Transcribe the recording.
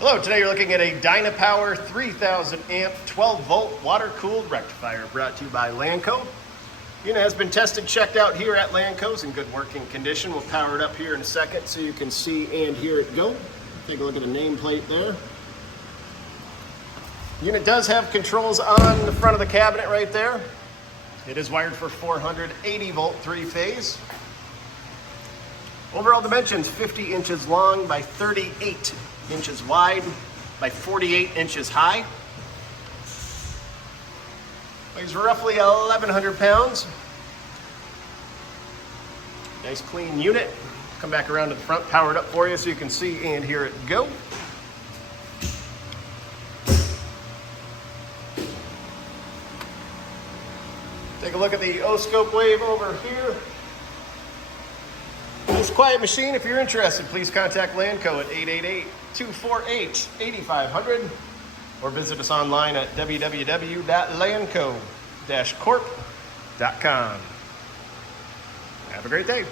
Hello, today you're looking at a Dynapower 3000 amp 12 volt water cooled rectifier brought to you by Lanco. Unit has been tested, checked out here at Lanco's in good working condition. We'll power it up here in a second so you can see and hear it go. Take a look at the nameplate there. Unit does have controls on the front of the cabinet right there. It is wired for 480 volt 3-phase. Overall dimensions 50 inches long by 38 inches wide by 48 inches high. Weighs roughly 1,100 pounds. Nice clean unit. Come back around to the front, power it up for you so you can see and hear it go. Take a look at the O-scope wave over here. Nice quiet machine. If you're interested, please contact Lanco at 888-248-8500 or visit us online at www.lanco-corp.com. Have a great day.